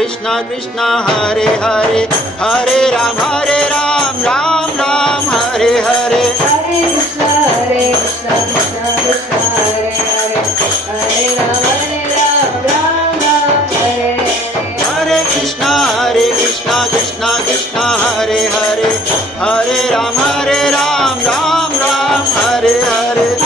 Krishna Krishna Hare Hare Hare Ram Ram Ram Hare Hare Hare Krishna Krishna Krishna Hare Hare Hare Ram Krishna Hare Hare Hare Ram Ram Ram Hare Hare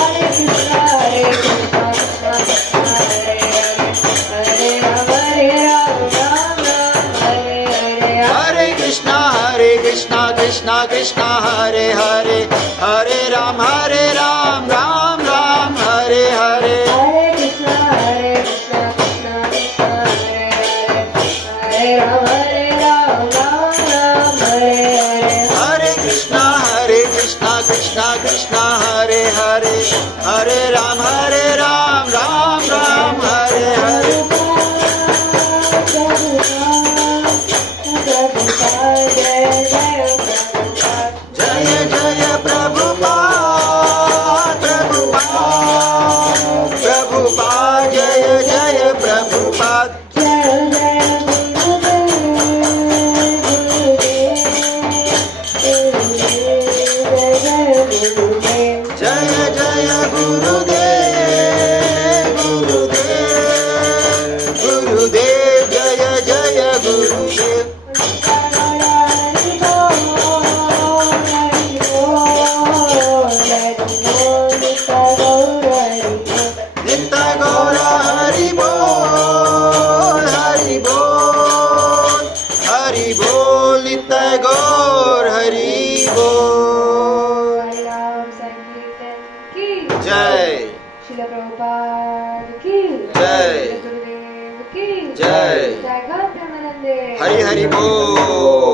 Hare Krishna Krishna Krishna Hare Hare Hare Ram Ram Ram Hare Hare Hare Krishna Krishna Krishna Hare Hare Hare Ram Ram Ram Hare Hare Jaya Jaya Prabhupada Prabhupada Prabhupada Jaya Jaya Prabhupada Jaya Jaya Gurudev Gurudev Gurudev Jaya Jaya Gurudev Nitya Gaura Hari Bol Hari Bol Hari Bol Nitya Gaur Hari Bol Jai Srila Prabhupada ki Jai Gurudev ki Jai Jai Gaur Premanande Hari Hari Bol